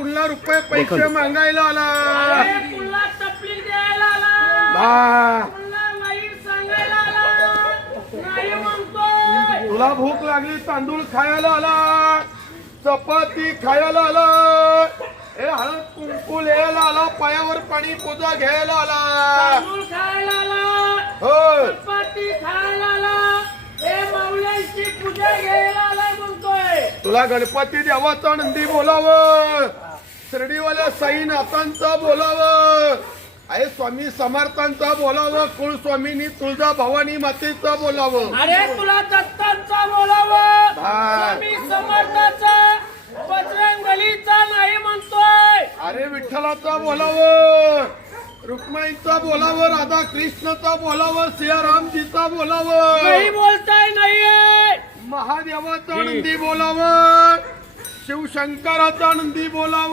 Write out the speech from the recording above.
पुन्हा रुपये पैसे मागायला आला पुन्हा तपलीक द्यायला आला हा. पुन्हा वाईट सांगायला आला नाही म्हणतोय तुला भूक लागली तांदूळ खायला आला चपाती खायला आला हे हळद कुंकू लिहायला आला पायावर पाणी पूजा घ्यायला आला तांदूळ खायला आला हो चपाती खायला आला हे माऊल्यांची पूजा घ्यायला आलाय म्हणतोय तुला गणपती देवाचा नंदी बोलावं शिर्डीवाल्या साईनाथांचं बोलावं आहे स्वामी समर्थांचं बोलावं कुलस्वामिनी तुळजा भवानी मातेचं बोलावं अरे तुला दत्तांचा बोलावं हा. स्वामी समर्थाचा बजरंगबलीचा नाही म्हणतोय अरे विठ्ठलाचा बोलावं रुक्माईचा बोलावं राधा कृष्णचा बोलावं सियारामजीचा बोलावं नाही बोलताय नाहीये महादेवाचा नंदी बोलावं शिवशंकराचा नंदी बोलावं